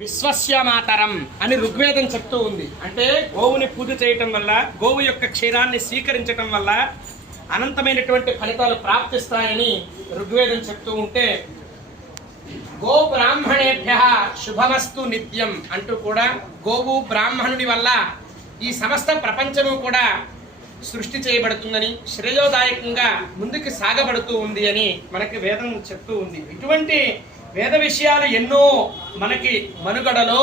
విశ్వస్యమాతరం అని ఋగ్వేదం చెప్తూ ఉంది. అంటే గోవుని పూజ చేయటం వల్ల, గోవు యొక్క క్షీరాన్ని స్వీకరించటం వల్ల అనంతమైనటువంటి ఫలితాలు ప్రాప్తిస్తాయని ఋగ్వేదం చెప్తూ ఉంటే, గో బ్రాహ్మణేభ్య శుభమస్తు నిత్యం అంటూ కూడా గోవు బ్రాహ్మణుడి వల్ల ఈ సమస్త ప్రపంచము కూడా సృష్టి చేయబడుతుందని, శ్రేయోదాయకంగా ముందుకు సాగబడుతూ ఉంది అని మనకి వేదం చెప్తూ ఉంది. ఇటువంటి వేద విషయాలు ఎన్నో మనకి మనుగడలో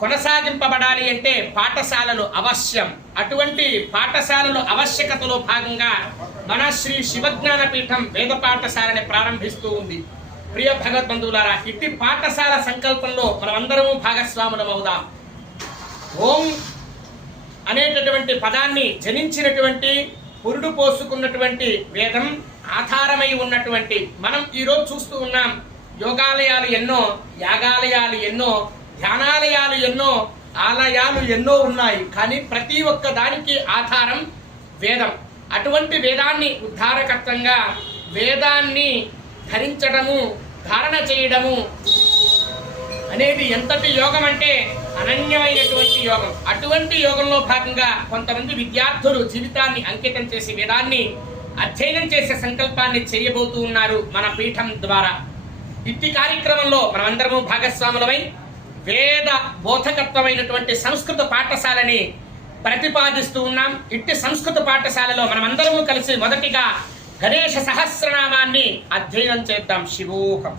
కొనసాగింపబడాలి అంటే పాఠశాలలు అవశ్యం. అటువంటి పాఠశాలలు ఆవశ్యకతలో భాగంగా మన శ్రీ శివజ్ఞాన పీఠం వేద పాఠశాలని ప్రారంభిస్తూ ఉంది. ప్రియ భగవద్బంధువులారా, ఇట్టి పాఠశాల సంకల్పంలో మనమందరము భాగస్వాములం అవుదాం. ఓం అనేటటువంటి పదాన్ని జనించినటువంటి, పురుడు పోసుకున్నటువంటి వేదం ఆధారమై ఉన్నటువంటి మనం ఈరోజు చూస్తూ ఉన్నాం. యోగాలయాలు ఎన్నో, యాగాలయాలు ఎన్నో, ధ్యానాలయాలు ఎన్నో, ఆలయాలు ఎన్నో ఉన్నాయి. కానీ ప్రతి ఒక్క దానికి ఆధారం వేదం. అటువంటి వేదాన్ని ఉద్ధారకర్తంగా వేదాన్ని ధరించడము, ధారణ చేయడము అనేది ఎంతటి యోగం అంటే అనన్యమైనటువంటి యోగం. అటువంటి యోగంలో భాగంగా కొంతమంది విద్యార్థులు జీవితాన్ని అంకితం చేసి వేదాన్ని అధ్యయనం చేసే సంకల్పాన్ని చేయబోతూ ఉన్నారు మన పీఠం ద్వారా. ఇట్టి కార్యక్రమంలో మనమందరము భాగస్వాములమై వేద బోధకత్వమైనటువంటి సంస్కృత పాఠశాలని ప్రతిపాదిస్తూ ఉన్నాం. ఇట్టి సంస్కృత పాఠశాలలో మనమందరము కలిసి మొదటిగా గణేశ సహస్రనామాన్ని అధ్యయనం చేద్దాం. శివోహం.